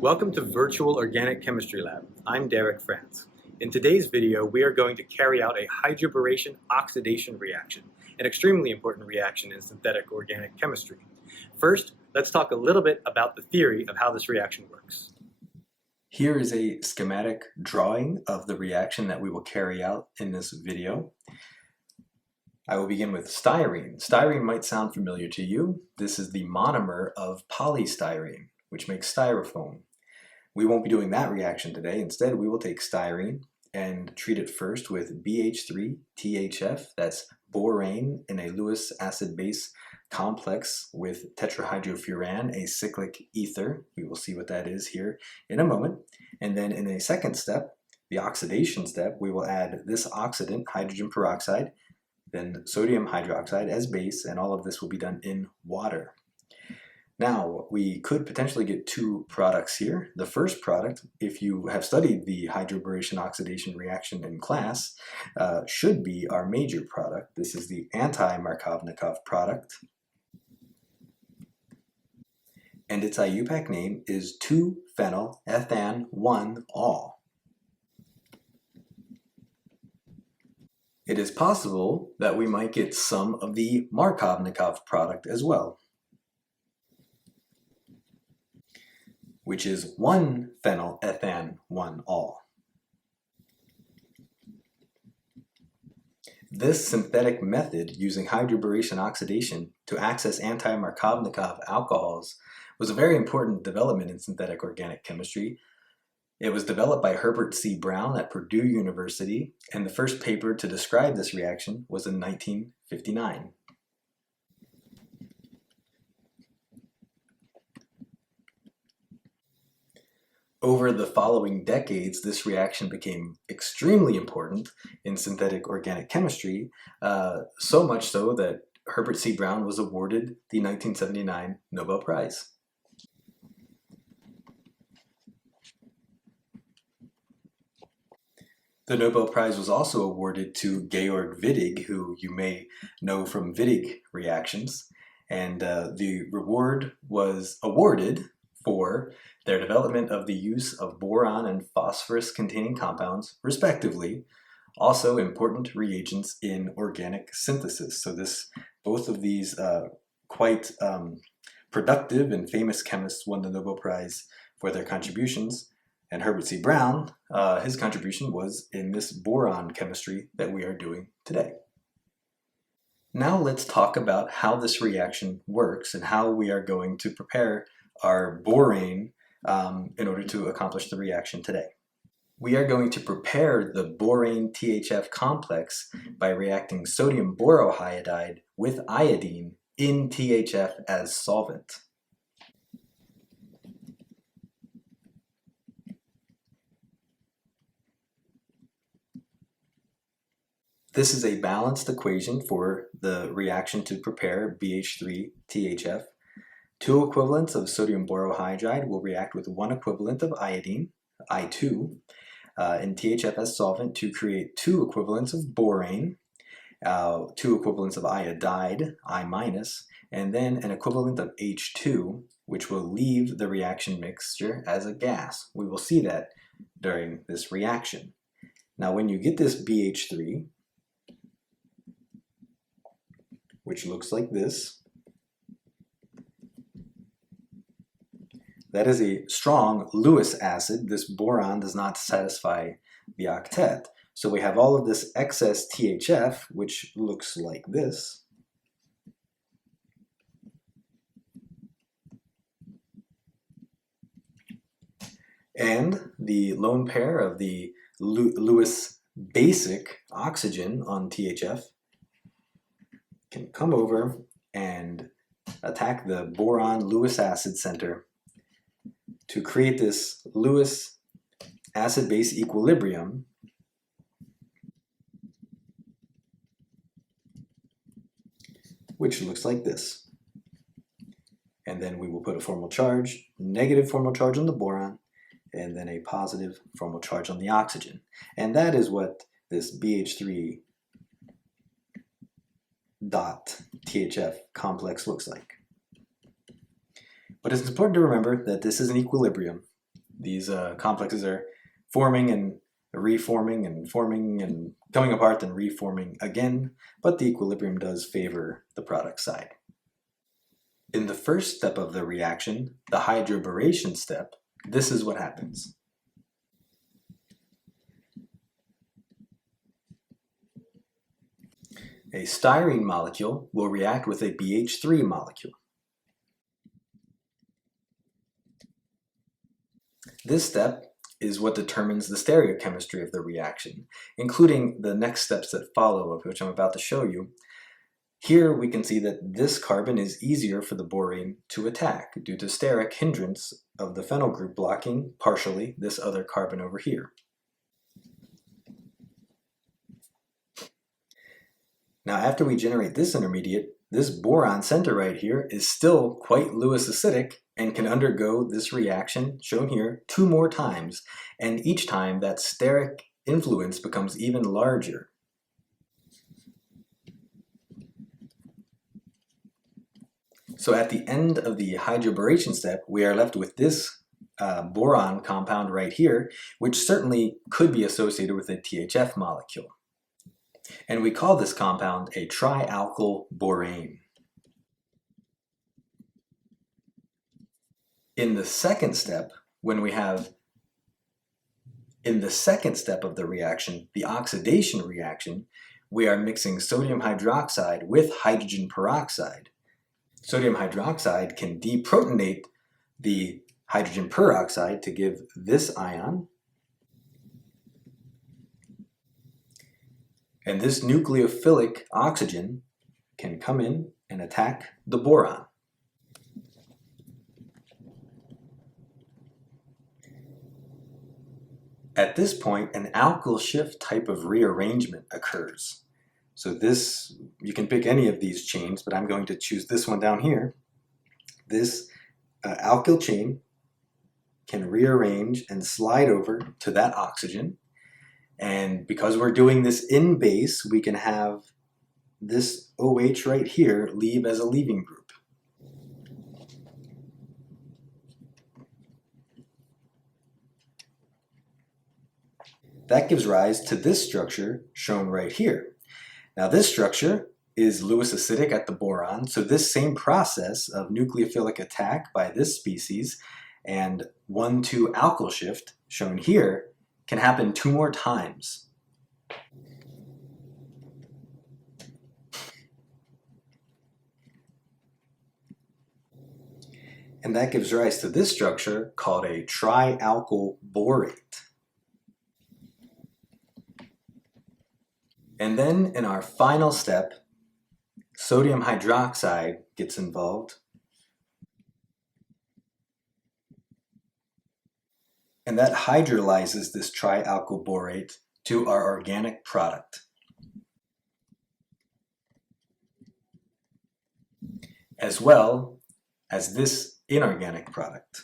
Welcome to Virtual Organic Chemistry Lab. I'm Derek France. In today's video, we are going to carry out a hydroboration oxidation reaction, an extremely important reaction in synthetic organic chemistry. First, let's talk a little bit about the theory of how this reaction works. Here is a schematic drawing of the reaction that we will carry out in this video. I will begin with styrene. Styrene might sound familiar to you. This is the monomer of polystyrene, which makes styrofoam. We won't be doing that reaction today. Instead, we will take styrene and treat it first with BH3THF, that's borane in a Lewis acid-base complex with tetrahydrofuran, a cyclic ether. We will see what that is here in a moment. And then in a second step, the oxidation step, we will add this oxidant, hydrogen peroxide, then sodium hydroxide as base, and all of this will be done in water. Now, we could potentially get two products here. The first product, if you have studied the hydroboration oxidation reaction in class, should be our major product. This is the anti-Markovnikov product. And its IUPAC name is 2-phenylethan-1-ol. It is possible that we might get some of the Markovnikov product as well, which is 1-phenylethan-1-ol. This synthetic method using hydroboration oxidation to access anti-Markovnikov alcohols was a very important development in synthetic organic chemistry. It was developed by Herbert C. Brown at Purdue University, and the first paper to describe this reaction was in 1959. Over the following decades, this reaction became extremely important in synthetic organic chemistry, so much so that Herbert C. Brown was awarded the 1979 Nobel Prize. The Nobel Prize was also awarded to Georg Wittig, who you may know from Wittig reactions, and the reward was awarded for their development of the use of boron and phosphorus-containing compounds, respectively, also important reagents in organic synthesis. So both of these quite productive and famous chemists won the Nobel Prize for their contributions, and Herbert C. Brown, his contribution was in this boron chemistry that we are doing today. Now let's talk about how this reaction works and how we are going to prepare our borane in order to accomplish the reaction today. We are going to prepare the borane THF complex by reacting sodium boroiodide with iodine in THF as solvent. This is a balanced equation for the reaction to prepare BH3THF. Two equivalents of sodium borohydride will react with one equivalent of iodine, I2, in THF as solvent to create two equivalents of borane, two equivalents of iodide, I-, and then an equivalent of H2, which will leave the reaction mixture as a gas. We will see that during this reaction. Now, when you get this BH3, which looks like this, that is a strong Lewis acid. This boron does not satisfy the octet. So we have all of this excess THF, which looks like this. And the lone pair of the Lewis basic oxygen on THF can come over and attack the boron Lewis acid center to create this Lewis acid-base equilibrium, which looks like this. And then we will put a formal charge, negative formal charge on the boron, and then a positive formal charge on the oxygen. And that is what this BH3 dot THF complex looks like. But it's important to remember that this is an equilibrium. These complexes are forming and reforming and forming and coming apart and reforming again, but the equilibrium does favor the product side. In the first step of the reaction, the hydroboration step, this is what happens. A styrene molecule will react with a BH3 molecule. This step is what determines the stereochemistry of the reaction, including the next steps that follow, of which I'm about to show you. Here we can see that this carbon is easier for the borane to attack due to steric hindrance of the phenyl group blocking partially this other carbon over here. Now after we generate this intermediate, this boron center right here is still quite Lewis acidic and can undergo this reaction shown here 2 more times, and each time that steric influence becomes even larger. So at the end of the hydroboration step, we are left with this boron compound right here, which certainly could be associated with a THF molecule. And we call this compound a trialkyl borane. In the second step, in the second step of the reaction, the oxidation reaction, we are mixing sodium hydroxide with hydrogen peroxide. Sodium hydroxide can deprotonate the hydrogen peroxide to give this ion. And this nucleophilic oxygen can come in and attack the boron. At this point, an alkyl shift type of rearrangement occurs. So this, you can pick any of these chains, but I'm going to choose this one down here. This alkyl chain can rearrange and slide over to that oxygen. And because we're doing this in base, we can have this OH right here leave as a leaving group. That gives rise to this structure shown right here. Now this structure is Lewis acidic at the boron, so this same process of nucleophilic attack by this species and 1,2 alkyl shift shown here can happen 2 more times. And that gives rise to this structure called a trialkyl borate. And then in our final step, sodium hydroxide gets involved. And that hydrolyzes this trialkyl borate to our organic product. As well as this inorganic product,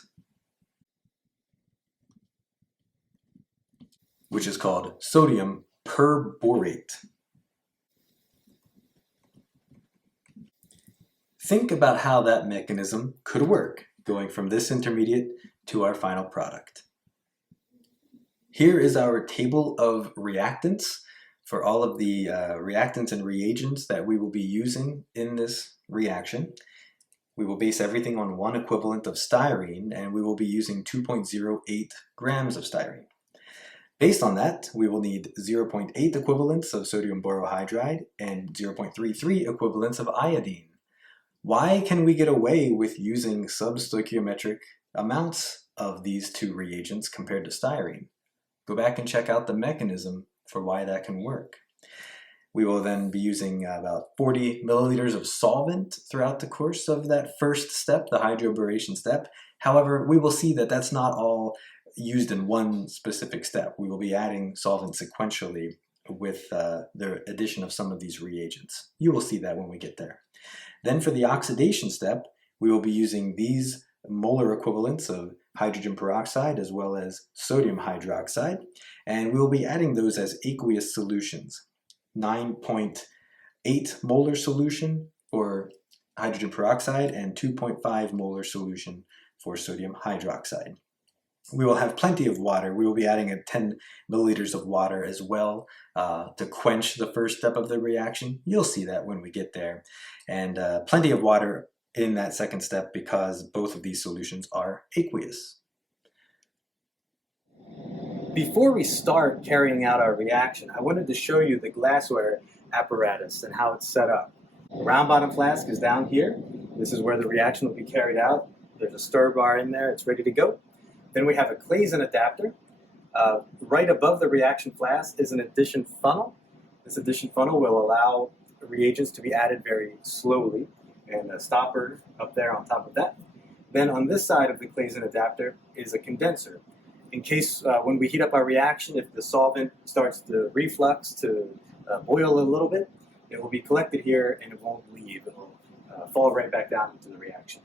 which is called sodium perborate. Think about how that mechanism could work, going from this intermediate to our final product. Here is our table of reactants for all of the reactants and reagents that we will be using in this reaction. We will base everything on 1 equivalent of styrene, and we will be using 2.08 grams of styrene. Based on that, we will need 0.8 equivalents of sodium borohydride and 0.33 equivalents of iodine. Why can we get away with using substoichiometric amounts of these 2 reagents compared to styrene? Go back and check out the mechanism for why that can work. We will then be using about 40 milliliters of solvent throughout the course of that first step, the hydroboration step. However, we will see that that's not all used in one specific step. We will be adding solvent sequentially with the addition of some of these reagents. You will see that when we get there. Then for the oxidation step, we will be using these molar equivalents of hydrogen peroxide as well as sodium hydroxide, and we will be adding those as aqueous solutions. 9.8 molar solution for hydrogen peroxide and 2.5 molar solution for sodium hydroxide. We will have plenty of water. We will be adding 10 milliliters of water as well to quench the first step of the reaction. You'll see that when we get there. And plenty of water in that second step because both of these solutions are aqueous. Before we start carrying out our reaction, I wanted to show you the glassware apparatus and how it's set up. The round bottom flask is down here. This is where the reaction will be carried out. There's a stir bar in there, it's ready to go. Then we have a Claisen adapter. Right above the reaction flask is an addition funnel. This addition funnel will allow reagents to be added very slowly, and a stopper up there on top of that. Then on this side of the Claisen adapter is a condenser. In case when we heat up our reaction, if the solvent starts to reflux, to boil a little bit, it will be collected here and it won't leave. It will fall right back down into the reaction.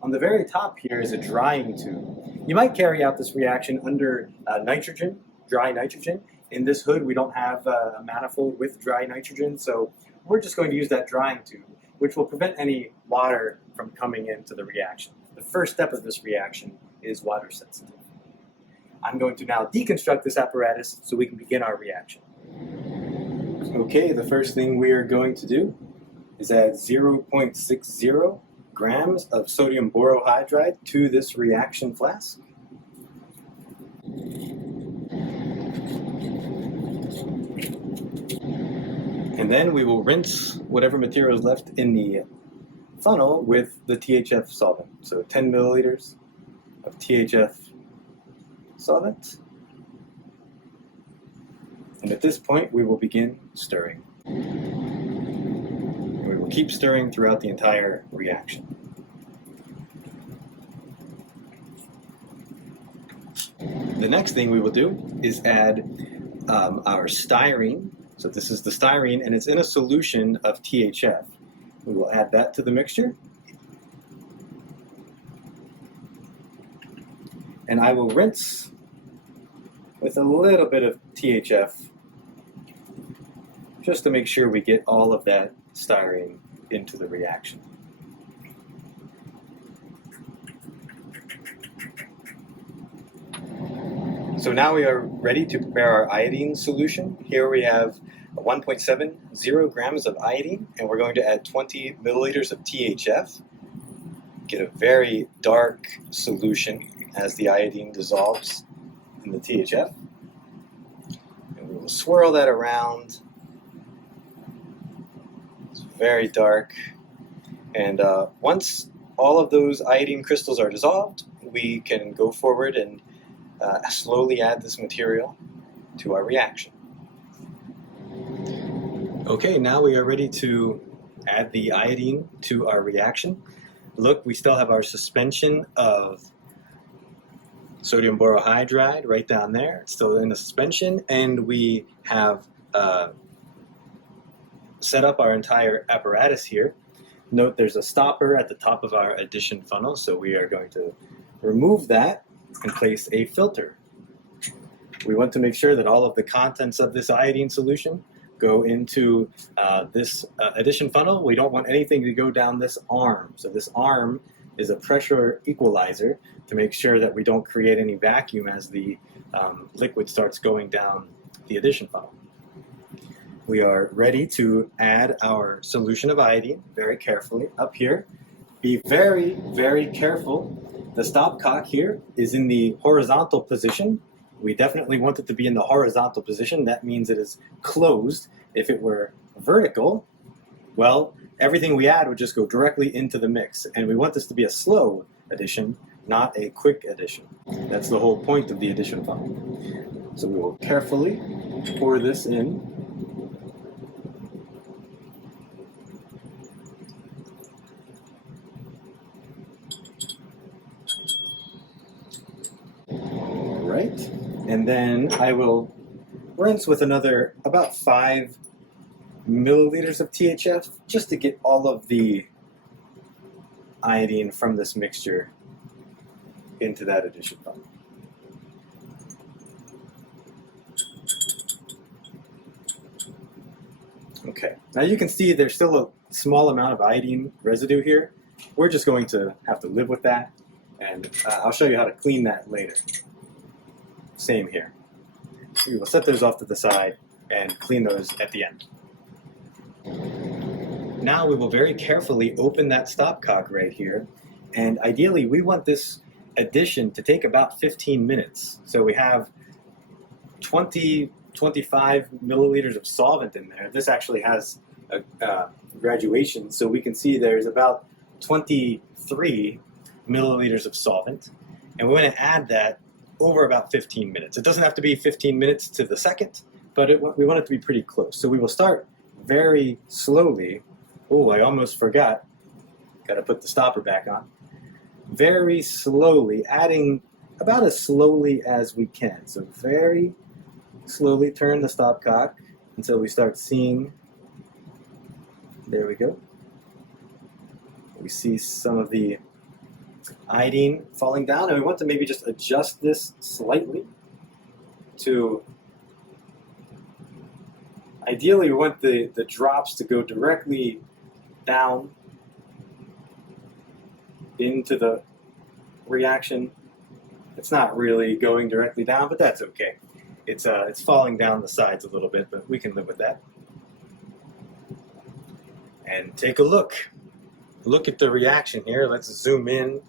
On the very top here is a drying tube. You might carry out this reaction under nitrogen, dry nitrogen. In this hood, we don't have a manifold with dry nitrogen, so we're just going to use that drying tube, which will prevent any water from coming into the reaction. The first step of this reaction is water sensitive. I'm going to now deconstruct this apparatus so we can begin our reaction. Okay, the first thing we are going to do is add 0.60 grams of sodium borohydride to this reaction flask. And then we will rinse whatever material is left in the funnel with the THF solvent. So 10 milliliters of THF solvent. And at this point, we will begin stirring. We will keep stirring throughout the entire reaction. The next thing we will do is add our styrene. So this is the styrene, and it's in a solution of THF. We will add that to the mixture. And I will rinse with a little bit of THF just to make sure we get all of that styrene into the reaction. So now we are ready to prepare our iodine solution. Here we have 1.70 grams of iodine, and we're going to add 20 milliliters of THF. Get a very dark solution as the iodine dissolves in the THF. And we will swirl that around. It's very dark. And once all of those iodine crystals are dissolved, we can go forward and slowly add this material to our reaction. Okay, now we are ready to add the iodine to our reaction. Look, we still have our suspension of sodium borohydride right down there. It's still in the suspension, and we have set up our entire apparatus here. Note there's a stopper at the top of our addition funnel, so we are going to remove that and place a filter. We want to make sure that all of the contents of this iodine solution go into this addition funnel. We don't want anything to go down this arm. So this arm is a pressure equalizer to make sure that we don't create any vacuum as the liquid starts going down the addition funnel. We are ready to add our solution of iodine very carefully up here. Be very, very careful. The stopcock here is in the horizontal position. We definitely want it to be in the horizontal position. That means it is closed. If it were vertical, well, everything we add would just go directly into the mix. And we want this to be a slow addition, not a quick addition. That's the whole point of the addition funnel. So we will carefully pour this in. Right, and then I will rinse with another about 5 milliliters of THF just to get all of the iodine from this mixture into that addition funnel. Okay, now you can see there's still a small amount of iodine residue here. We're just going to have to live with that, and I'll show you how to clean that later. same here. We will set those off to the side and clean those at the end. Now we will very carefully open that stopcock right here, and ideally we want this addition to take about 15 minutes. So we have 25 milliliters of solvent in there. This actually has a graduation, so we can see there's about 23 milliliters of solvent, and we're going to add that over about 15 minutes. It doesn't have to be 15 minutes to the second, but we want it to be pretty close. So we will start very slowly. Oh, I almost forgot. Got to put the stopper back on. Very slowly, adding about as slowly as we can. So very slowly turn the stopcock until we start seeing, there we go. We see some of the iodine falling down, and we want to maybe just adjust this slightly to, ideally we want the drops to go directly down into the reaction. It's not really going directly down, but that's okay. It's falling down the sides a little bit, but we can live with that. And take a look. Look at the reaction here. Let's zoom in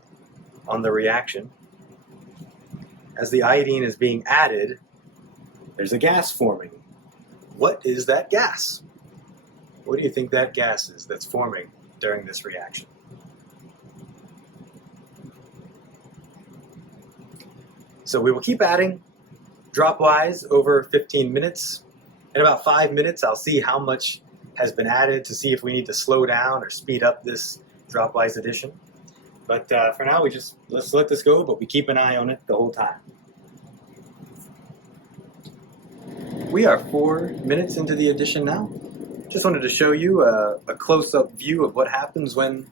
on the reaction. As the iodine is being added, there's a gas forming. What is that gas? What do you think that gas is that's forming during this reaction? So we will keep adding drop-wise over 15 minutes. In about 5 minutes, I'll see how much has been added to see if we need to slow down or speed up this drop-wise addition. But for now, let's let this go, but we keep an eye on it the whole time. We are 4 minutes into the addition now. Just wanted to show you a close-up view of what happens when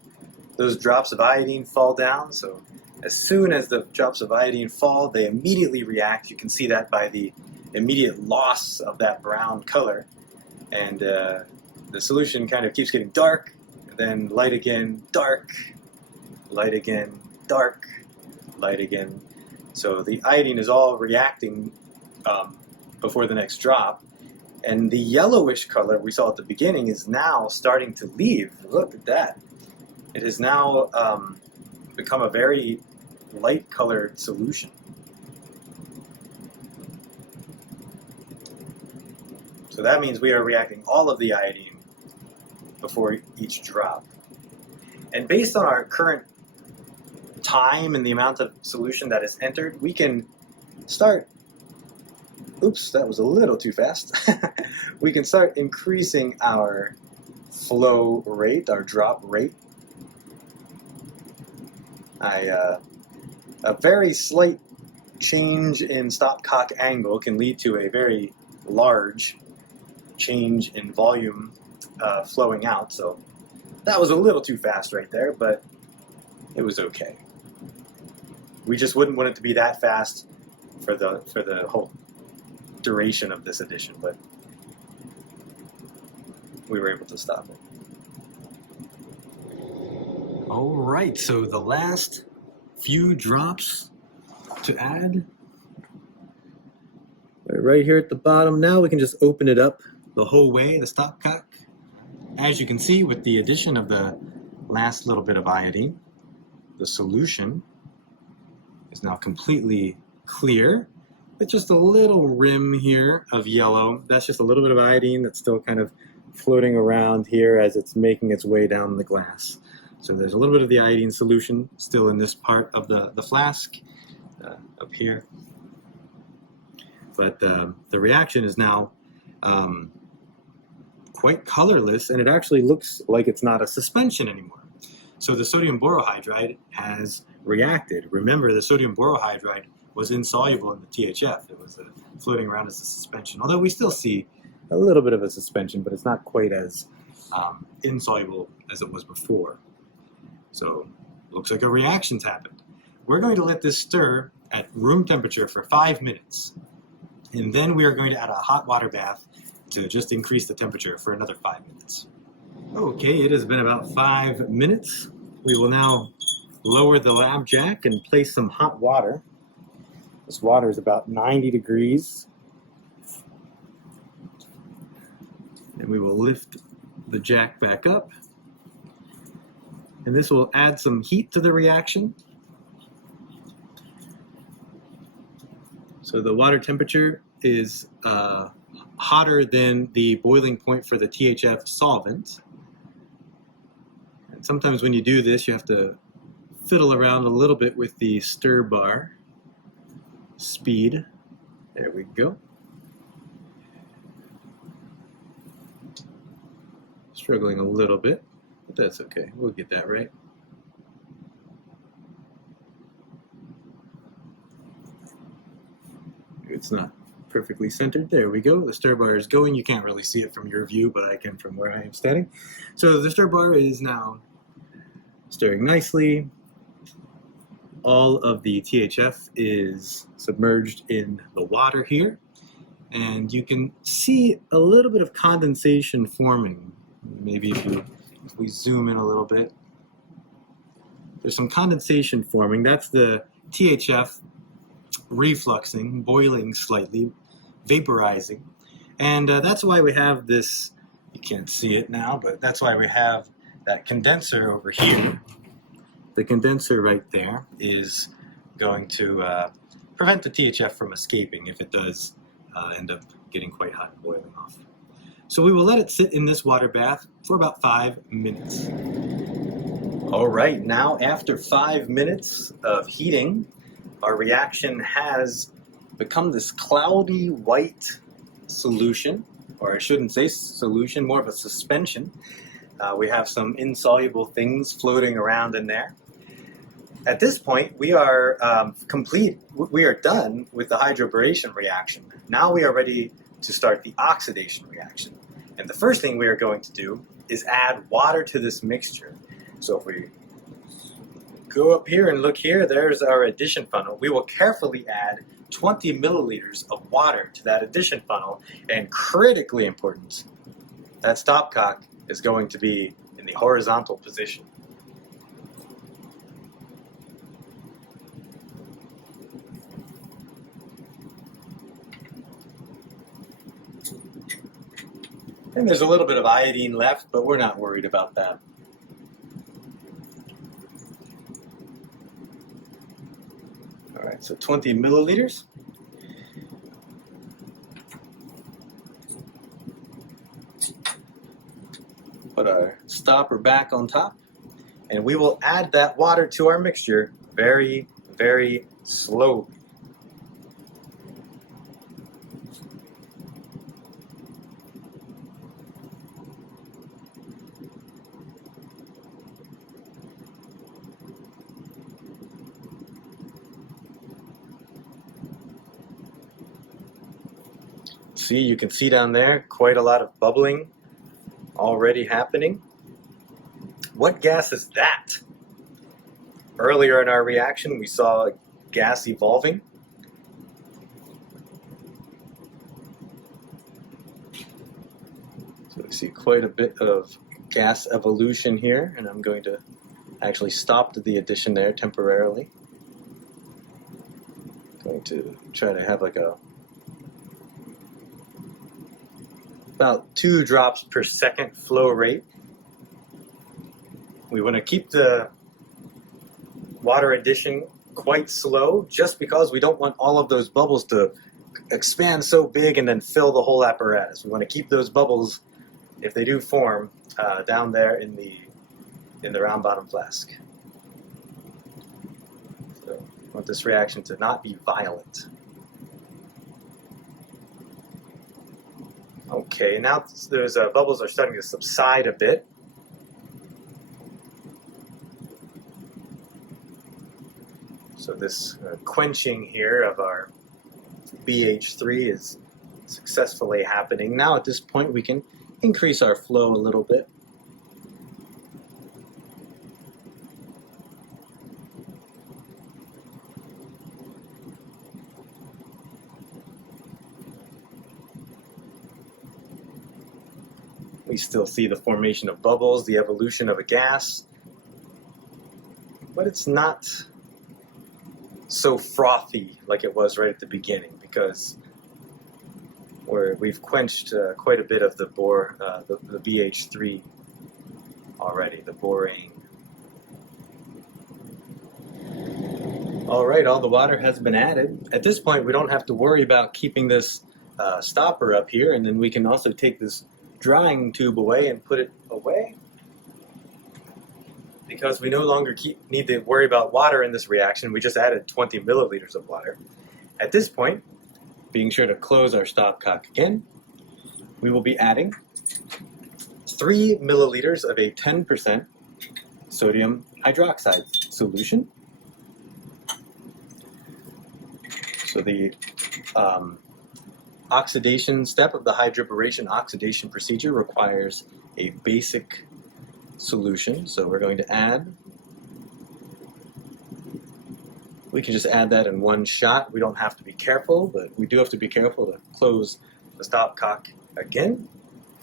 those drops of iodine fall down. So as soon as the drops of iodine fall, they immediately react. You can see that by the immediate loss of that brown color. And the solution kind of keeps getting dark, then light again, dark, light again, dark, light again. So the iodine is all reacting before the next drop. And the yellowish color we saw at the beginning is now starting to leave. Look at that. It has now become a very light colored solution. So that means we are reacting all of the iodine before each drop. And based on our current time and the amount of solution that is entered, we can start, oops, that was a little too fast. We can start increasing our flow rate, our drop rate. A very slight change in stopcock angle can lead to a very large change in volume flowing out. So that was a little too fast right there, but it was okay. We just wouldn't want it to be that fast for the whole duration of this addition, but we were able to stop it. All right, so the last few drops to add. Right here at the bottom, now we can just open it up the whole way, the stopcock. As you can see, with the addition of the last little bit of iodine, the solution is now completely clear with just a little rim here of yellow. That's just a little bit of iodine that's still kind of floating around here as it's making its way down the glass. So there's a little bit of the iodine solution still in this part of the flask up here. But the reaction is now quite colorless, and it actually looks like it's not a suspension anymore. So the sodium borohydride has reacted. Remember, the sodium borohydride was insoluble in the THF. It was floating around as a suspension, although we still see a little bit of a suspension, but it's not quite as insoluble as it was before. So looks like a reaction's happened. We're going to let this stir at room temperature for 5 minutes. And then we are going to add a hot water bath to just increase the temperature for another 5 minutes. Okay, it has been about 5 minutes. We will now lower the lab jack and place some hot water This water is about 90 degrees. And we will lift the jack back up. And this will add some heat to the reaction. So the water temperature is hotter than the boiling point for the THF solvent. And sometimes when you do this, you have to fiddle around a little bit with the stir bar speed. There we go. Struggling a little bit, but that's okay. We'll get that right. It's not perfectly centered. There we go. The stir bar is going. You can't really see it from your view, but I can from where I am standing. So the stir bar is now stirring nicely. All of the THF is submerged in the water here. And you can see a little bit of condensation forming. Maybe if we zoom in a little bit. There's some condensation forming. That's the THF refluxing, boiling slightly, vaporizing. And that's why we have this, you can't see it now, but that's why we have that condenser over here. The condenser right there is going to prevent the THF from escaping if it does end up getting quite hot and boiling off. So we will let it sit in this water bath for about 5 minutes. All right, now after 5 minutes of heating, our reaction has become this cloudy white solution, or I shouldn't say solution, more of a suspension. We have some insoluble things floating around in there. At this point, we are we are done with the hydroboration reaction. Now we are ready to start the oxidation reaction. And the first thing we are going to do is add water to this mixture. So if we go up here and look here, there's our addition funnel. We will carefully add 20 milliliters of water to that addition funnel, and critically important, that stopcock is going to be in the horizontal position. And there's a little bit of iodine left, but we're not worried about that. All right, so 20 milliliters. Put our stopper back on top, and we will add that water to our mixture very, very slowly. See, you can see down there quite a lot of bubbling already happening. What gas is that? Earlier in our reaction, we saw gas evolving. So we see quite a bit of gas evolution here, and I'm going to actually stop the addition there temporarily. Going to try to have like about 2 drops per second flow rate. We want to keep the water addition quite slow just because we don't want all of those bubbles to expand so big and then fill the whole apparatus. We want to keep those bubbles, if they do form, down there in the round bottom flask. So we want this reaction to not be violent. Okay, now those bubbles are starting to subside a bit. So this quenching here of our BH3 is successfully happening. Now at this point we can increase our flow a little bit. We still see the formation of bubbles, the evolution of a gas, but it's not so frothy like it was right at the beginning, because we've quenched quite a bit of the BH3 already, the borane. Alright, all the water has been added. At this point we don't have to worry about keeping this stopper up here, and then we can also take this drying tube away and put it away, because we no longer need to worry about water in this reaction. We just added 20 milliliters of water. At this point, being sure to close our stopcock again, we will be adding 3 milliliters of a 10% sodium hydroxide solution. So the oxidation step of the hydroboration oxidation procedure requires a basic solution. So we're going to add, we can just add that in one shot. We don't have to be careful, but we do have to be careful to close the stopcock again.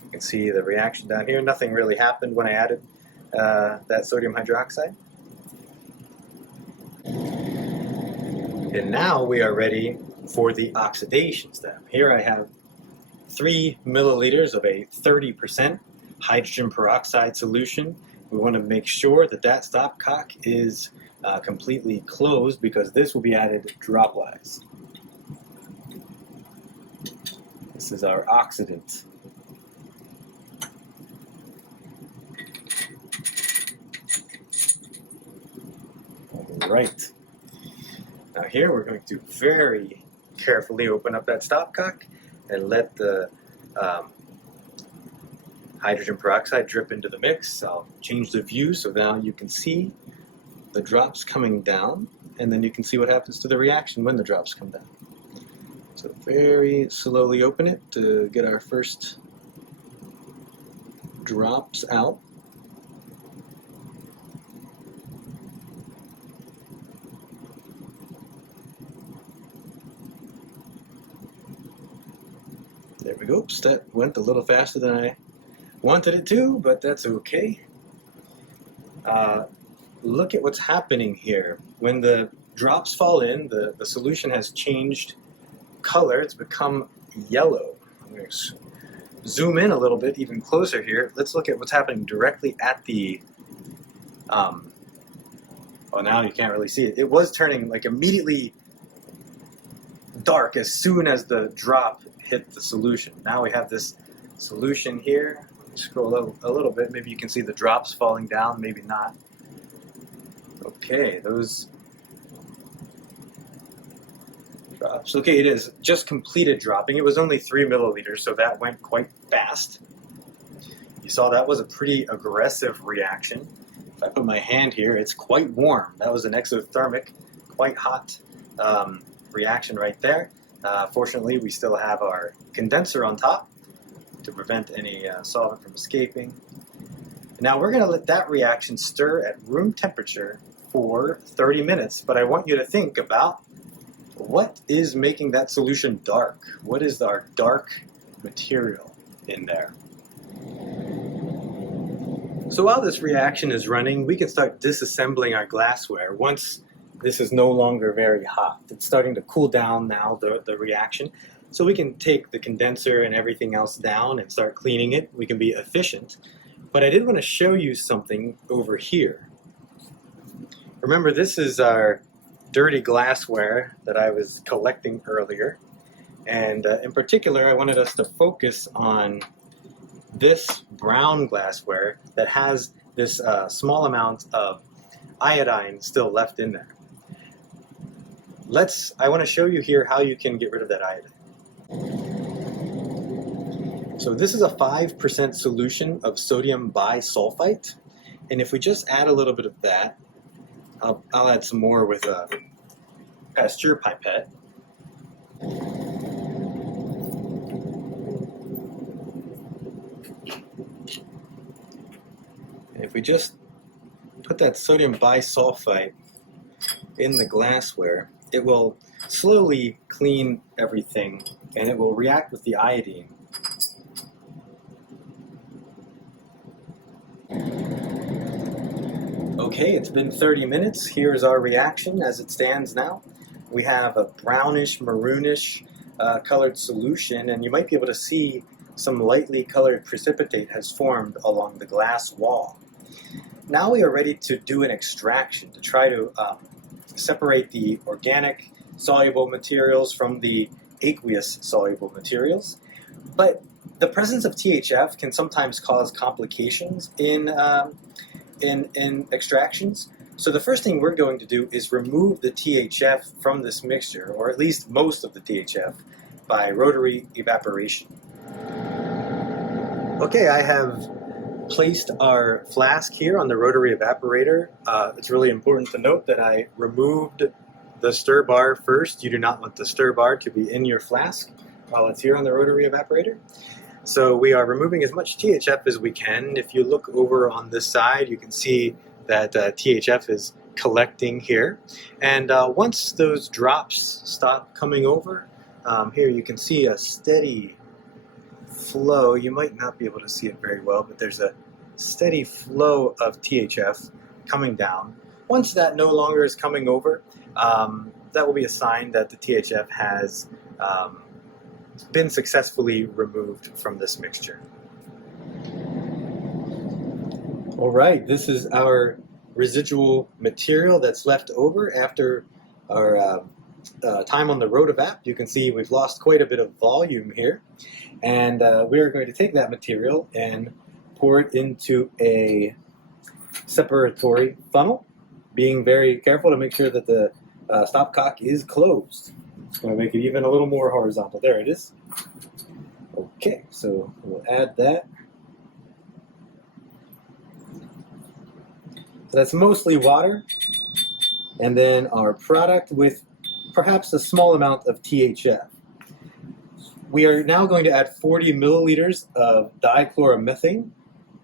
You can see the reaction down here. Nothing really happened when I added that sodium hydroxide. And now we are ready for the oxidation step. Here I have 3 milliliters of a 30% hydrogen peroxide solution. We want to make sure that that stopcock is completely closed, because this will be added dropwise. This is our oxidant. All right. Now here we're going to very carefully open up that stopcock and let the hydrogen peroxide drip into the mix. I'll change the view so now you can see the drops coming down, and then you can see what happens to the reaction when the drops come down. So very slowly open it to get our first drops out. There we go. Oops, that went a little faster than I wanted it to, but that's okay. Look at what's happening here. When the drops fall in, the solution has changed color. It's become yellow. I'm going to zoom in a little bit, even closer here. Let's look at what's happening directly at the... well, now you can't really see it. It was turning like immediately dark as soon as the drop hit the solution. Now we have this solution here. Scroll a little bit, maybe you can see the drops falling down, maybe not. Okay, those drops. Okay, it is just completed dropping. It was only 3 milliliters, so that went quite fast. You saw that was a pretty aggressive reaction. If I put my hand here, it's quite warm. That was an exothermic, quite hot reaction right there. Fortunately, we still have our condenser on top to prevent any solvent from escaping. Now we're going to let that reaction stir at room temperature for 30 minutes, but I want you to think about what is making that solution dark. What is our dark material in there? So while this reaction is running, we can start disassembling our glassware once this is no longer very hot. It's starting to cool down now, the reaction. So we can take the condenser and everything else down and start cleaning it. We can be efficient. But I did want to show you something over here. Remember, this is our dirty glassware that I was collecting earlier. And in particular, I wanted us to focus on this brown glassware that has this small amount of iodine still left in there. I want to show you here how you can get rid of that iodine. So this is a 5% solution of sodium bisulfite, and if we just add a little bit of that, I'll add some more with a Pasteur pipette. And if we just put that sodium bisulfite in the glassware, it will slowly clean everything, and it will react with the iodine. Okay, it's been 30 minutes. Here's our reaction as it stands now. We have a brownish, maroonish colored solution, and you might be able to see some lightly colored precipitate has formed along the glass wall. Now we are ready to do an extraction to try to separate the organic soluble materials from the aqueous soluble materials. But the presence of THF can sometimes cause complications in extractions. So the first thing we're going to do is remove the THF from this mixture, or at least most of the THF, by rotary evaporation. Okay, I have placed our flask here on the rotary evaporator. It's really important to note that I removed the stir bar first. You do not want the stir bar to be in your flask while it's here on the rotary evaporator. So we are removing as much THF as we can. If you look over on this side, you can see that THF is collecting here. And once those drops stop coming over, here you can see a steady flow. You might not be able to see it very well, but there's a steady flow of THF coming down. Once that no longer is coming over, that will be a sign that the THF has been successfully removed from this mixture. All right, this is our residual material that's left over after our time on the rotavap. You can see we've lost quite a bit of volume here, and we are going to take that material and pour it into a separatory funnel, being very careful to make sure that the stopcock is closed. It's going to make it even a little more horizontal. There it is. Okay, so we'll add that. So that's mostly water, and then our product with perhaps a small amount of THF. We are now going to add 40 milliliters of dichloromethane.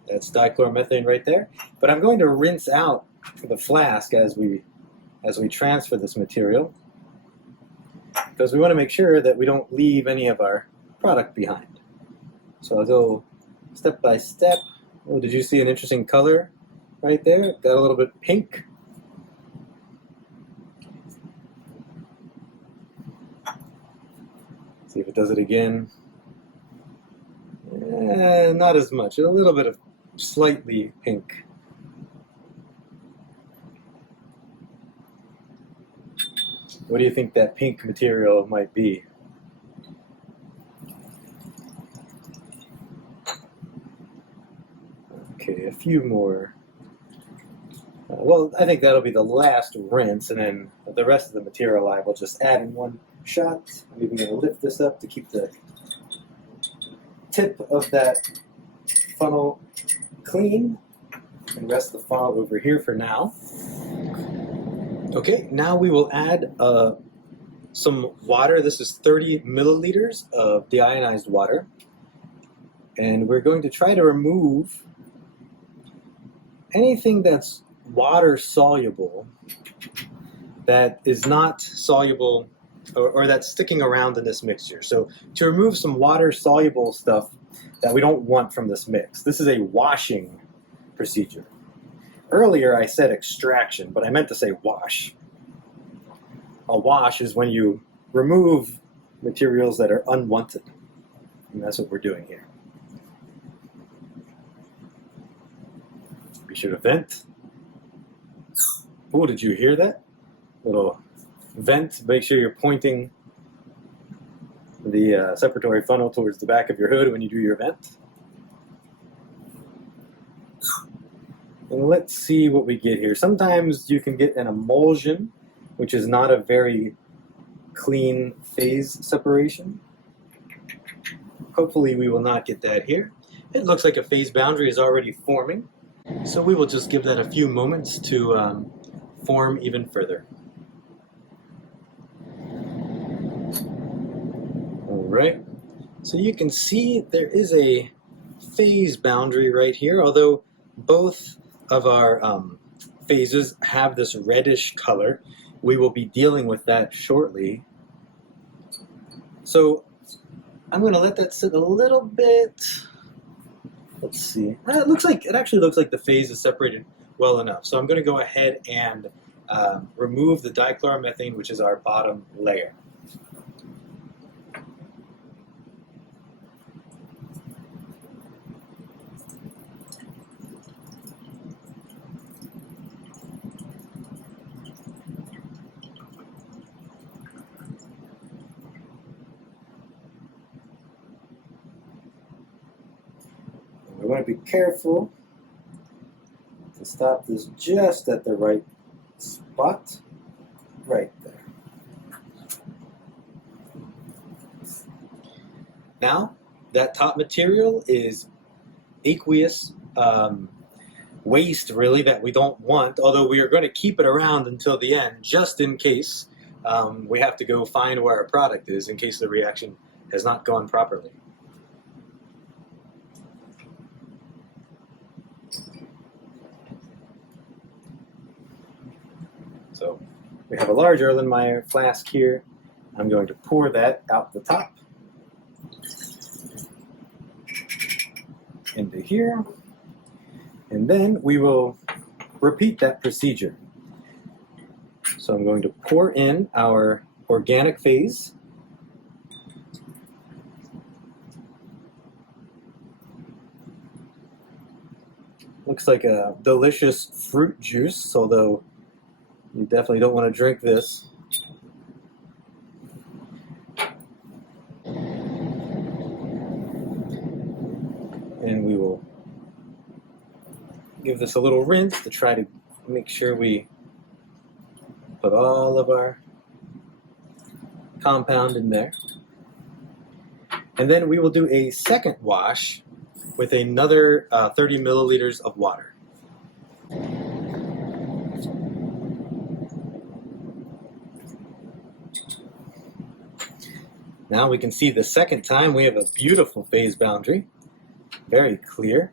That's dichloromethane right there. But I'm going to rinse out the flask as we transfer this material, because we want to make sure that we don't leave any of our product behind. So I'll go step by step. Oh, did you see an interesting color right there? Got a little bit pink. See if it does it again. Not as much, a little bit of slightly pink. What do you think that pink material might be? Okay, a few more. Well, I think that'll be the last rinse, and then the rest of the material I will just add in one shot. I'm even going to lift this up to keep the tip of that funnel clean, and rest the funnel over here for now. Okay, now we will add some water. This is 30 milliliters of deionized water, and we're going to try to remove anything that's water soluble that is not soluble or that's sticking around in this mixture. So to remove some water soluble stuff that we don't want from this mix, this is a washing procedure. Earlier I said extraction, but I meant to say wash. A wash is when you remove materials that are unwanted, and that's what we're doing here. Be sure to vent. Oh, did you hear that? Little vent. Make sure you're pointing the separatory funnel towards the back of your hood when you do your vent. And let's see what we get here. Sometimes you can get an emulsion, which is not a very clean phase separation. Hopefully we will not get that here. It looks like a phase boundary is already forming, so we will just give that a few moments to form even further. All right, so you can see there is a phase boundary right here, although both of our phases have this reddish color. We will be dealing with that shortly. So I'm going to let that sit a little bit. Let's see. It actually looks like the phase is separated well enough. So I'm going to go ahead and remove the dichloromethane, which is our bottom layer. We want to be careful to stop this just at the right spot, right there. Now, that top material is aqueous waste, really, that we don't want, although we are going to keep it around until the end, just in case we have to go find where our product is, in case the reaction has not gone properly. So we have a large Erlenmeyer flask here. I'm going to pour that out the top into here, and then we will repeat that procedure. So I'm going to pour in our organic phase. Looks like a delicious fruit juice, although you definitely don't want to drink this. And we will give this a little rinse to try to make sure we put all of our compound in there. And then we will do a second wash with another 30 milliliters of water. Now we can see the second time we have a beautiful phase boundary, very clear.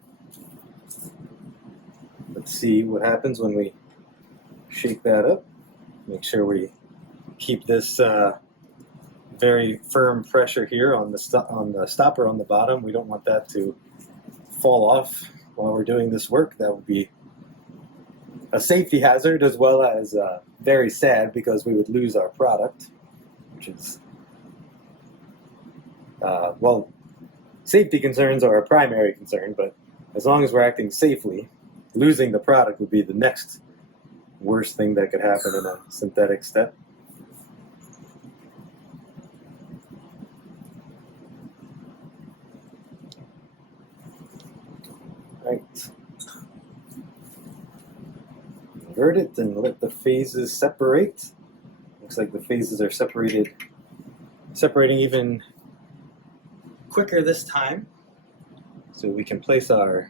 Let's see what happens when we shake that up. Make sure we keep this very firm pressure here on the stopper on the bottom. We don't want that to fall off while we're doing this work. That would be a safety hazard, as well as very sad, because we would lose our product, which is well, safety concerns are a primary concern, but as long as we're acting safely, losing the product would be the next worst thing that could happen in a synthetic step. Right. Invert it and let the phases separate. Looks like the phases are separating even quicker this time, so we can place our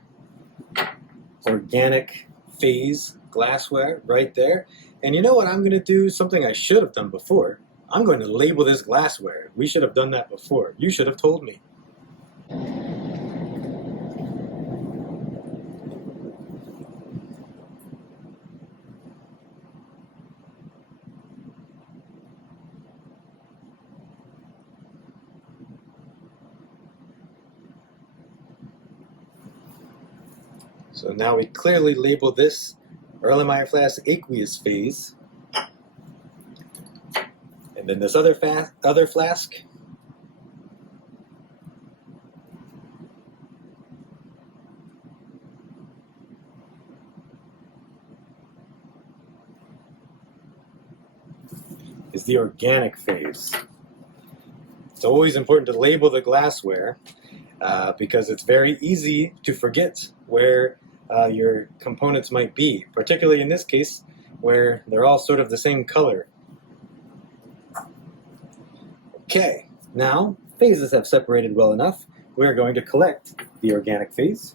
organic phase glassware right there. And you know what I'm going to do? Something I should have done before. I'm going to label this glassware. We should have done that before. You should have told me. So now we clearly label this Erlenmeyer flask aqueous phase. And then this other flask is the organic phase. It's always important to label the glassware because it's very easy to forget where your components might be, particularly in this case where they're all sort of the same color. Okay, now phases have separated well enough. We're going to collect the organic phase.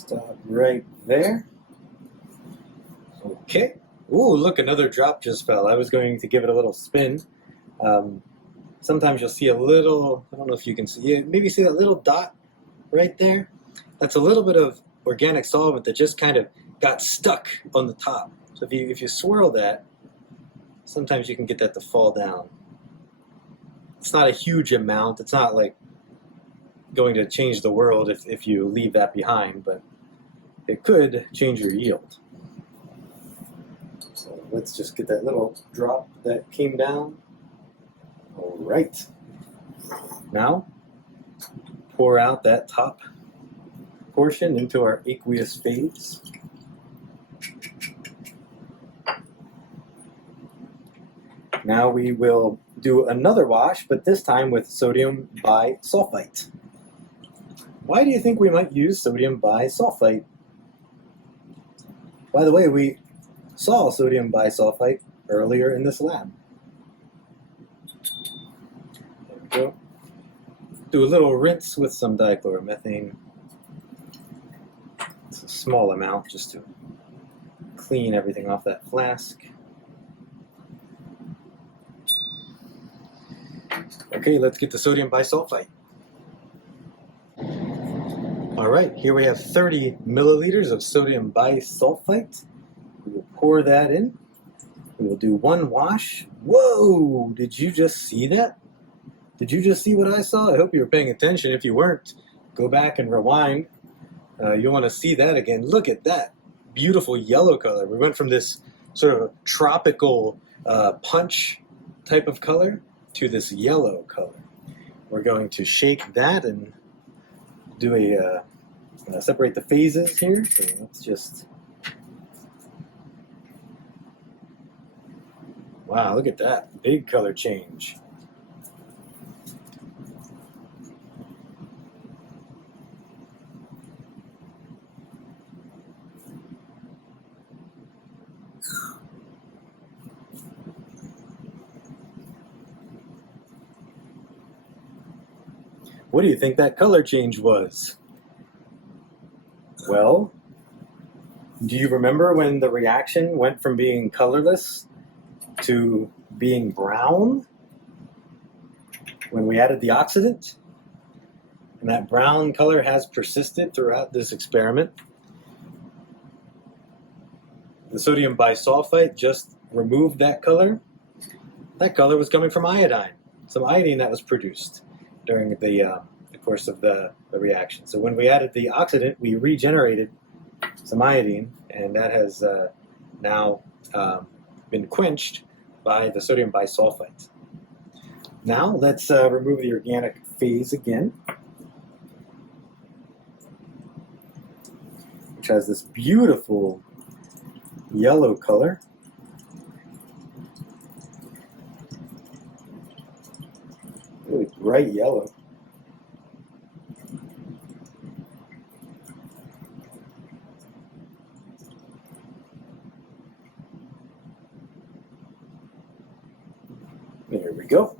Stop right there. Okay. Ooh, look, another drop just fell. I was going to give it a little spin. Sometimes you'll see a little, I don't know if you can see, maybe see that little dot right there? That's a little bit of organic solvent that just kind of got stuck on the top. So if you swirl that, sometimes you can get that to fall down. It's not a huge amount. It's not like going to change the world if you leave that behind, but it could change your yield. So let's just get that little drop that came down. All right. Now, pour out that top portion into our aqueous phase. Now we will do another wash, but this time with sodium bisulfite. Why do you think we might use sodium bisulfite? By the way, we saw sodium bisulfite earlier in this lab. There we go. Do a little rinse with some dichloromethane. It's a small amount just to clean everything off that flask. Okay, let's get the sodium bisulfite. All right, here we have 30 milliliters of sodium bisulfite. We will pour that in. We will do one wash. Whoa, did you just see that? Did you just see what I saw? I hope you were paying attention. If you weren't, go back and rewind. You'll want to see that again. Look at that beautiful yellow color. We went from this sort of tropical punch type of color to this yellow color. We're going to shake that and do separate the phases here. So let's just, wow, look at that, big color change. What do you think that color change was? Well, do you remember when the reaction went from being colorless to being brown? When we added the oxidant? And that brown color has persisted throughout this experiment. The sodium bisulfite just removed that color. That color was coming from iodine, some iodine that was produced during the course of the reaction. So when we added the oxidant, we regenerated some iodine, and that has now been quenched by the sodium bisulfite. Now let's remove the organic phase again, which has this beautiful yellow color. Really bright yellow. There we go.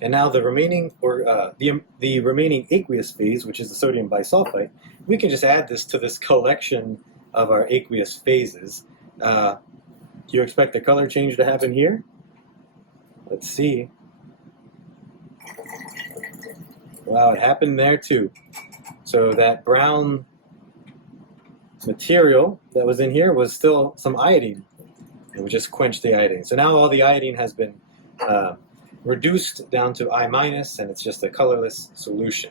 And now the remaining, the remaining aqueous phase, which is the sodium bisulfite, we can just add this to this collection of our aqueous phases. Do you expect the color change to happen here? Let's see. Wow, it happened there too. So that brown material that was in here was still some iodine, and we just quenched the iodine. So now all the iodine has been reduced down to I-, and it's just a colorless solution.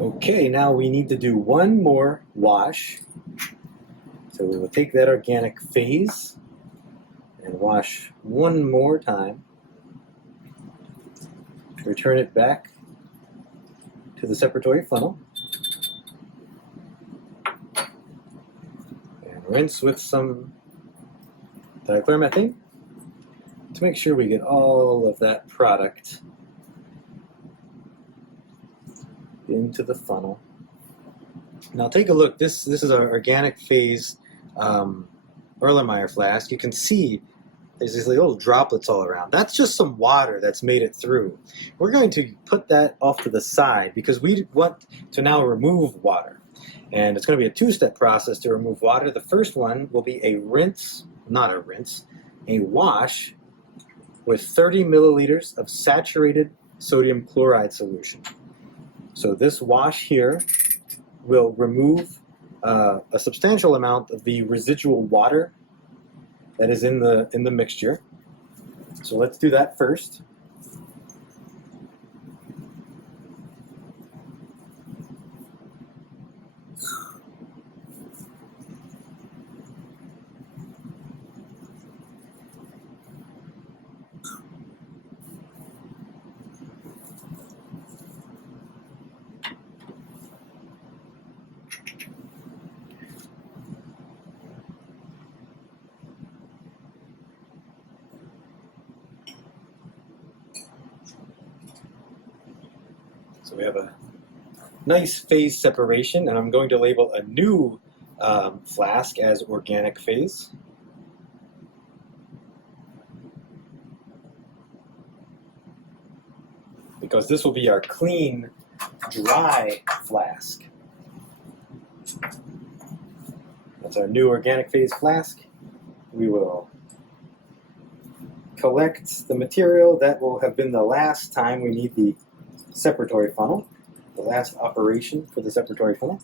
Okay, now we need to do one more wash. So we will take that organic phase and wash one more time. Return it back to the separatory funnel. And rinse with some dichloromethane to make sure we get all of that product into the funnel. Now take a look. This is our organic phase Erlenmeyer flask. You can see There's these little droplets all around. That's just some water that's made it through. We're going to put that off to the side because we want to now remove water. And it's going to be a two-step process to remove water. The first one will be a wash with 30 milliliters of saturated sodium chloride solution. So this wash here will remove a substantial amount of the residual water that is in the mixture. So let's do that first. So we have a nice phase separation, and I'm going to label a new flask as organic phase. Because this will be our clean, dry flask. That's our new organic phase flask. We will collect the material that will have been the last time we need the separatory funnel, the last operation for the separatory funnel.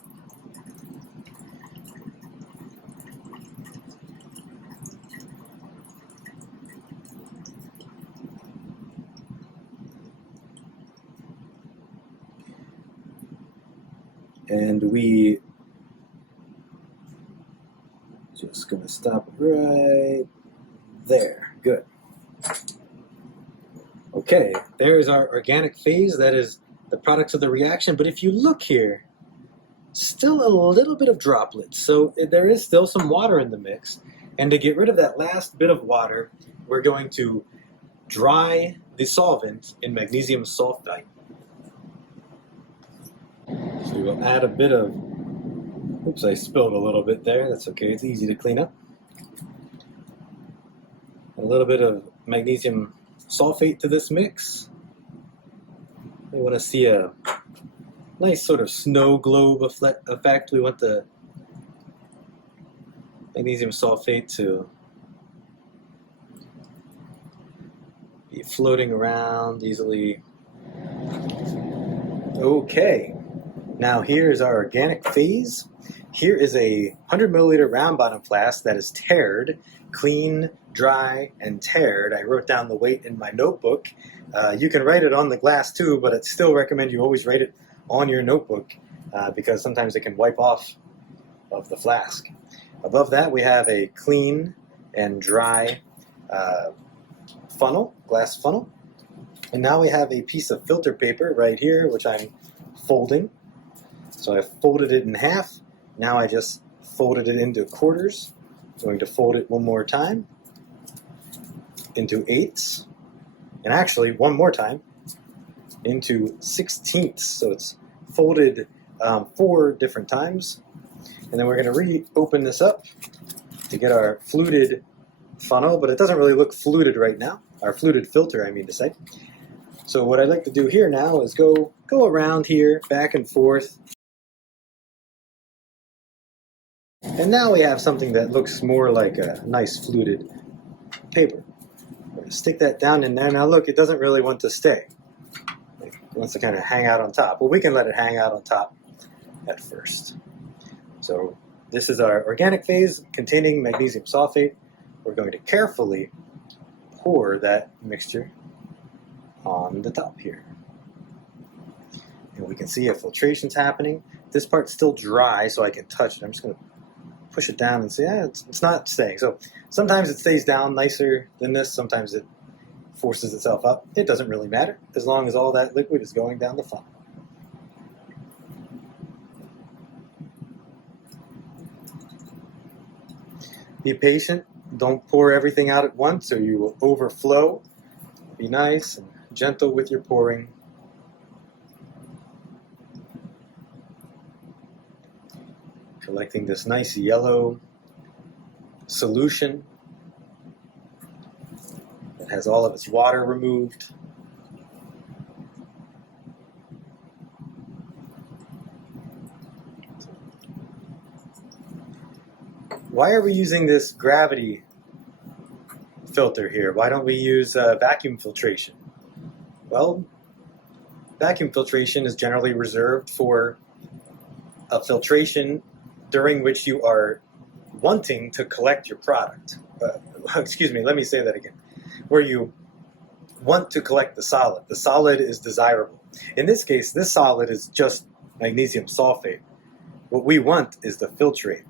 And we just going to stop right there. Good. Okay, there's our organic phase. That is the products of the reaction. But if you look here, still a little bit of droplets. So there is still some water in the mix. And to get rid of that last bit of water, we're going to dry the solvent in magnesium sulfite. So we will add a bit of, oops, I spilled a little bit there. That's okay, it's easy to clean up. A little bit of magnesium sulfate to this mix. We want to see a nice sort of snow globe effect. We want the magnesium sulfate to be floating around easily. Okay, now here's our organic phase. Here is a 100 milliliter round bottom flask that is tared, clean, dry, and tared. I wrote down the weight in my notebook. You can write it on the glass too, but I'd still recommend you always write it on your notebook because sometimes it can wipe off of the flask. Above that we have a clean and dry funnel, glass funnel. And now we have a piece of filter paper right here, which I'm folding. So I folded it in half. Now I just folded it into quarters. I'm going to fold it one more time into eighths, and actually one more time into 16ths. So it's folded 4 different times. And then we're going to reopen this up to get our fluted funnel, but it doesn't really look fluted right now. Our fluted filter, I mean to say. So what I'd like to do here now is go around here, back and forth. And now we have something that looks more like a nice fluted paper. We're going to stick that down in there. Now look, it doesn't really want to stay. It wants to kind of hang out on top. Well, we can let it hang out on top at first. So this is our organic phase containing magnesium sulfate. We're going to carefully pour that mixture on the top here. And we can see a filtration's happening. This part's still dry, so I can touch it. I'm just going to push it down and see, it's not staying. So sometimes it stays down nicer than this. Sometimes it forces itself up. It doesn't really matter as long as all that liquid is going down the funnel. Be patient. Don't pour everything out at once or you will overflow. Be nice and gentle with your pouring. Collecting this nice yellow solution. It has all of its water removed. Why are we using this gravity filter here? Why don't we use vacuum filtration? Well, vacuum filtration is generally reserved for a filtration during which you are wanting to collect your product. Excuse me, let me say that again. Where you want to collect the solid. The solid is desirable. In this case, this solid is just magnesium sulfate. What we want is the filtrate.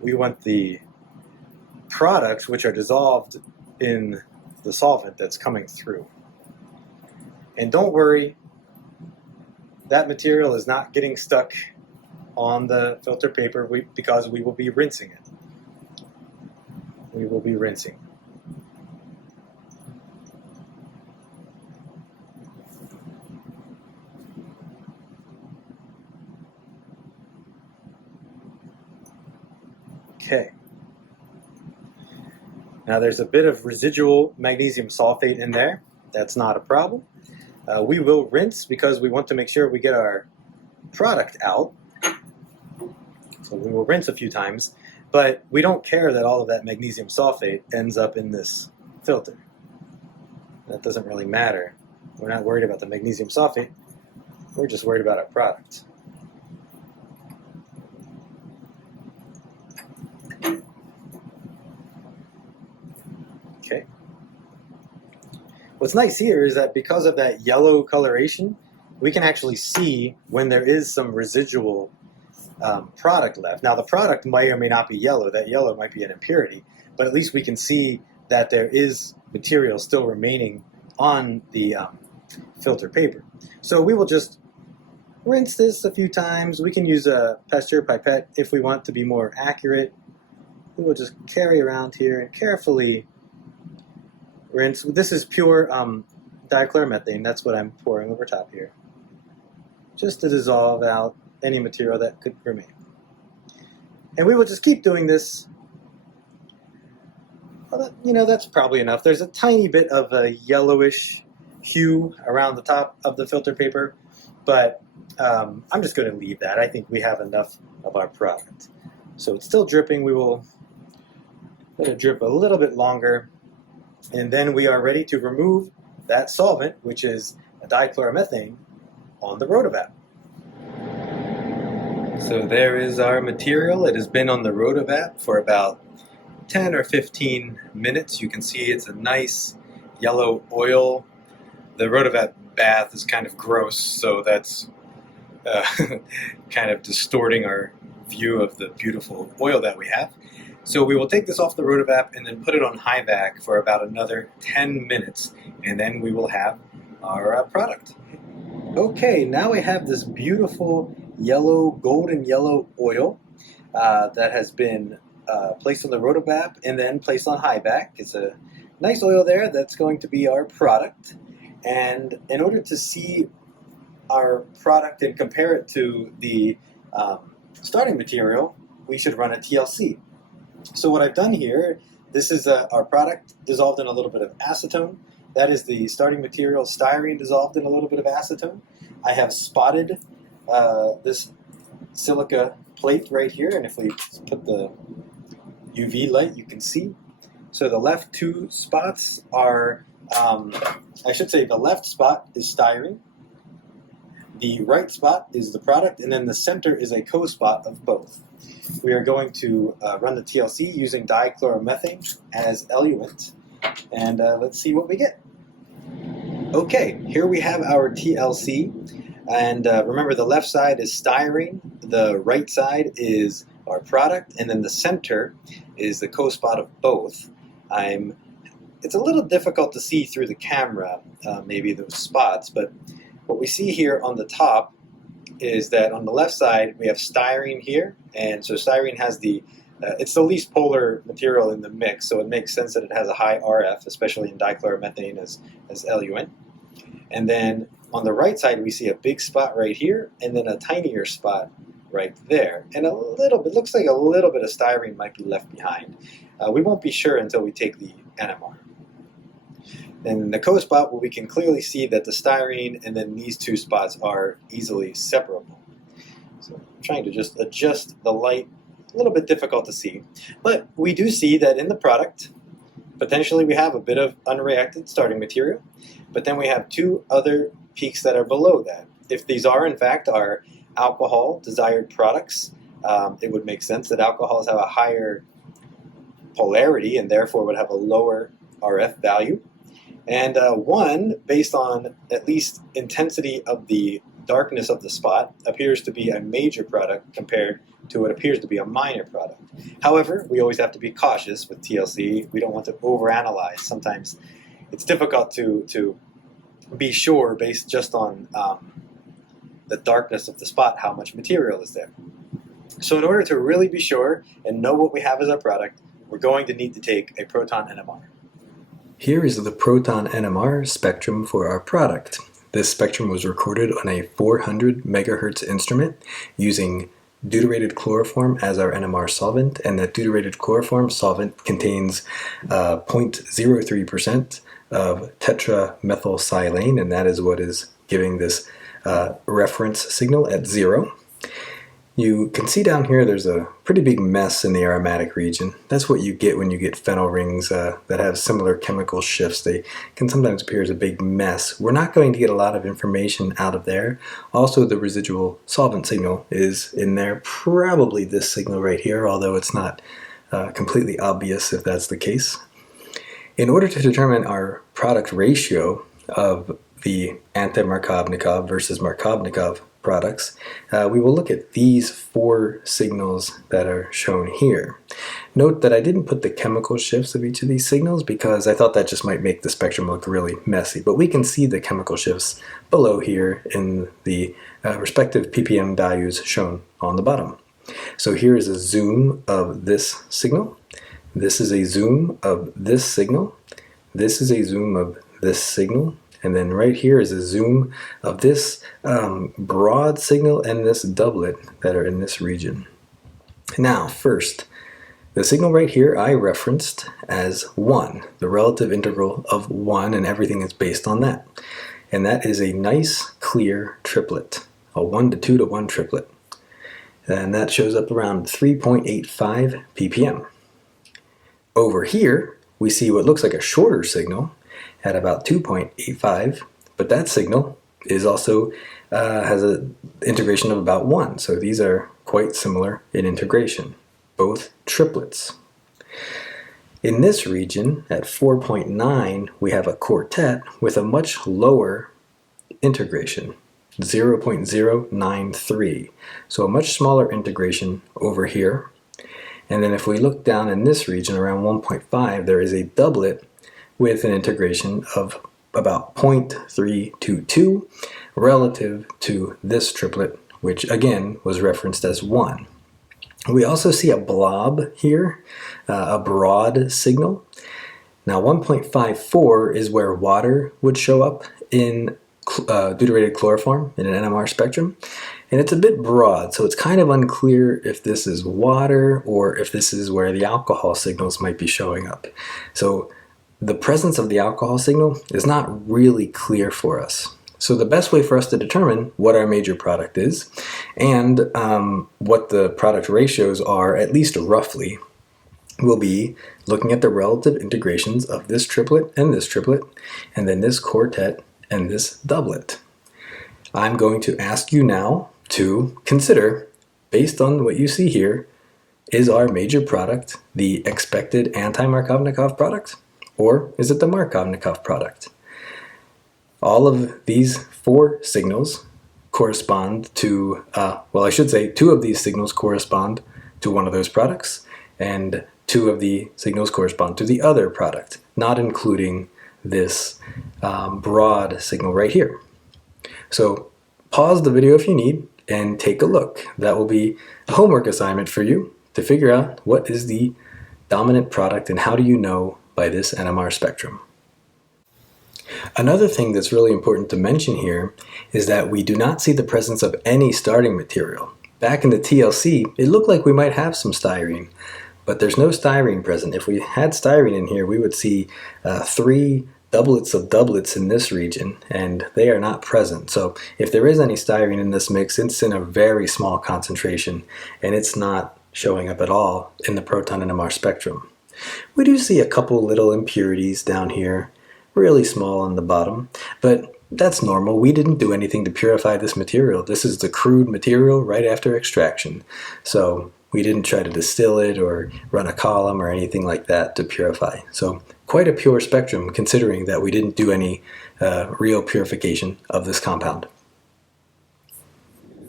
We want the products which are dissolved in the solvent that's coming through. And don't worry, that material is not getting stuck on the filter paper because we will be rinsing it. We will be rinsing. Okay. Now there's a bit of residual magnesium sulfate in there. That's not a problem. We will rinse because we want to make sure we get our product out. So we will rinse a few times, but we don't care that all of that magnesium sulfate ends up in this filter. That doesn't really matter. We're not worried about the magnesium sulfate. We're just worried about our product. Okay. What's nice here is that because of that yellow coloration, we can actually see when there is some residual product left. Now the product may or may not be yellow. That yellow might be an impurity, but at least we can see that there is material still remaining on the filter paper. So we will just rinse this a few times. We can use a Pasteur pipette if we want to be more accurate. We will just carry around here and carefully rinse. This is pure dichloromethane. That's what I'm pouring over top here, just to dissolve out any material that could remain. And we will just keep doing this. Well, that's probably enough. There's a tiny bit of a yellowish hue around the top of the filter paper, but I'm just going to leave that. I think we have enough of our product. So it's still dripping. We will let it drip a little bit longer, and then we are ready to remove that solvent, which is a dichloromethane, on the rotovap. So there is our material. It has been on the rotovap for about 10 or 15 minutes. You can see it's a nice yellow oil. The rotovap bath is kind of gross, so that's kind of distorting our view of the beautiful oil that we have. So we will take this off the rotovap and then put it on high vac for about another 10 minutes, and then we will have our product. Okay, now we have this beautiful golden yellow oil that has been placed on the rotovap and then placed on high vac. It's a nice oil there. That's going to be our product. And in order to see our product and compare it to the starting material, we should run a TLC. So what I've done here, this is our product dissolved in a little bit of acetone. That is the starting material, styrene, dissolved in a little bit of acetone. I have spotted this silica plate right here, and if we put the UV light, you can see. So the left two spots are, I should say the left spot is styrene, the right spot is the product, and then the center is a co-spot of both. We are going to run the TLC using dichloromethane as eluent, and let's see what we get. Okay, here we have our TLC, and remember the left side is styrene, the right side is our product, and then the center is the co-spot of both. It's a little difficult to see through the camera, maybe those spots, but what we see here on the top is that on the left side we have styrene here, and so styrene has it's the least polar material in the mix, so it makes sense that it has a high RF, especially in dichloromethane as eluent. And then on the right side we see a big spot right here, and then a tinier spot right there. And looks like a little bit of styrene might be left behind. We won't be sure until we take the NMR. And the co-spot, where we can clearly see that the styrene and then these two spots are easily separable. So I'm trying to just adjust the light, a little bit difficult to see. But we do see that in the product, potentially we have a bit of unreacted starting material, but then we have two other peaks that are below that. If these are in fact our alcohol desired products, it would make sense that alcohols have a higher polarity and therefore would have a lower RF value. And one, based on at least intensity of the darkness of the spot, appears to be a major product compared to what appears to be a minor product. However, we always have to be cautious with TLC. We don't want to overanalyze. Sometimes it's difficult to be sure based just on the darkness of the spot how much material is there. So in order to really be sure and know what we have as our product, we're going to need to take a Proton NMR. Here is the Proton NMR spectrum for our product. This spectrum was recorded on a 400 megahertz instrument using deuterated chloroform as our NMR solvent, and that deuterated chloroform solvent contains 0.03% of tetramethylsilane, and that is what is giving this reference signal at 0. You can see down here there's a pretty big mess in the aromatic region. That's what you get when you get phenyl rings that have similar chemical shifts. They can sometimes appear as a big mess. We're not going to get a lot of information out of there. Also, the residual solvent signal is in there, probably this signal right here, although it's not completely obvious if that's the case. In order to determine our product ratio of the anti-Markovnikov versus Markovnikov products, we will look at these four signals that are shown here. Note that I didn't put the chemical shifts of each of these signals because I thought that just might make the spectrum look really messy, but we can see the chemical shifts below here in the respective ppm values shown on the bottom. So here is a zoom of this signal. This is a zoom of this signal. This is a zoom of this signal. And then right here is a zoom of this broad signal and this doublet that are in this region. Now, first, the signal right here I referenced as 1, the relative integral of 1, and everything is based on that. And that is a nice, clear triplet, a 1 to 2 to 1 triplet. And that shows up around 3.85 ppm. Over here, we see what looks like a shorter signal at about 2.85, but that signal is also has an integration of about 1. So these are quite similar in integration, both triplets. In this region, at 4.9, we have a quartet with a much lower integration, 0.093. So a much smaller integration over here. And then if we look down in this region around 1.5, there is a doublet with an integration of about 0.322 relative to this triplet, which again was referenced as 1. We also see a blob here, a broad signal. Now 1.54 is where water would show up in deuterated chloroform in an NMR spectrum, and it's a bit broad, so it's kind of unclear if this is water or if this is where the alcohol signals might be showing up. So the presence of the alcohol signal is not really clear for us. So the best way for us to determine what our major product is and what the product ratios are, at least roughly, will be looking at the relative integrations of this triplet, and then this quartet and this doublet. I'm going to ask you now to consider, based on what you see here, is our major product the expected anti-Markovnikov product? Or is it the Markovnikov product? All of these four signals correspond to, well, I should say 2 of these signals correspond to one of those products, and 2 of the signals correspond to the other product, not including this broad signal right here. So pause the video if you need and take a look. That will be a homework assignment for you to figure out what is the dominant product and how do you know by this NMR spectrum. Another thing that's really important to mention here is that we do not see the presence of any starting material. Back in the TLC, it looked like we might have some styrene, but there's no styrene present. If we had styrene in here, we would see 3 doublets of doublets in this region, and they are not present. So if there is any styrene in this mix, it's in a very small concentration, and it's not showing up at all in the proton NMR spectrum. We do see a couple little impurities down here, really small on the bottom, but that's normal. We didn't do anything to purify this material. This is the crude material right after extraction. So we didn't try to distill it or run a column or anything like that to purify. So quite a pure spectrum considering that we didn't do any real purification of this compound.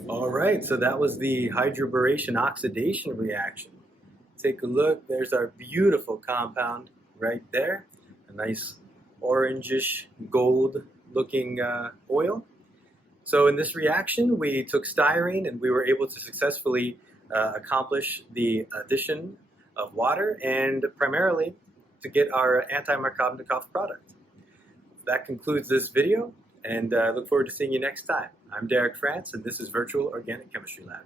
All right, so that was the hydroboration oxidation reaction. Take a look, there's our beautiful compound right there. A nice orangish gold looking oil. So in this reaction, we took styrene and we were able to successfully accomplish the addition of water and primarily to get our anti-Markovnikov product. That concludes this video, and I look forward to seeing you next time. I'm Derek France, and this is Virtual Organic Chemistry Lab.